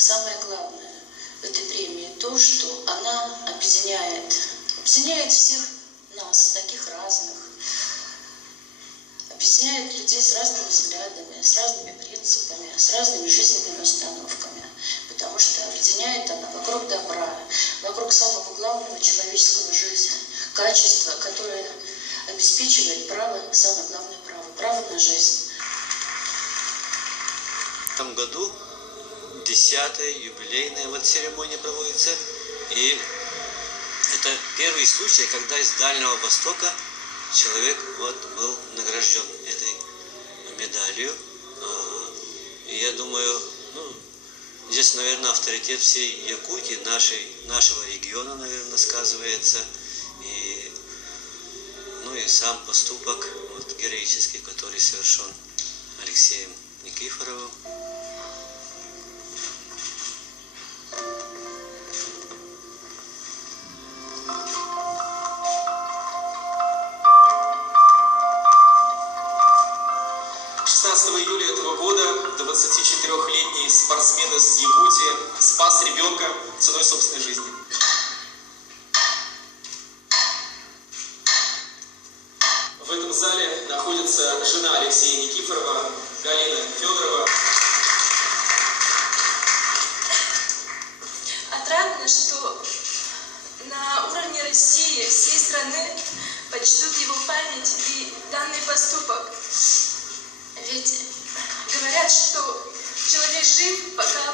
самое главное в этой премии то, что она объединяет всех нас, таких разных, объединяет людей с разными взглядами, с разными принципами, с разными жизненными установками, потому что объединяет она вокруг добра, вокруг самого главного человеческого жизни, качества, которое обеспечивает право, самое главное право на жизнь. В этом году 10-я юбилейная церемония проводится, и это первый случай, когда из Дальнего Востока человек был награжден этой медалью. И я думаю, здесь, наверное, авторитет всей Якутии, нашего региона, наверное, сказывается. И сам поступок героический, который совершен Алексеем Никифоровым. Июля этого года 24-летний спортсмен из Якутии спас ребенка ценой собственной жизни. В этом зале находится жена Алексея Никифорова, Галина Федорова. Отрадно, что на уровне России, всей страны почтут его память и данный поступок. Ведь говорят, что человек жив, пока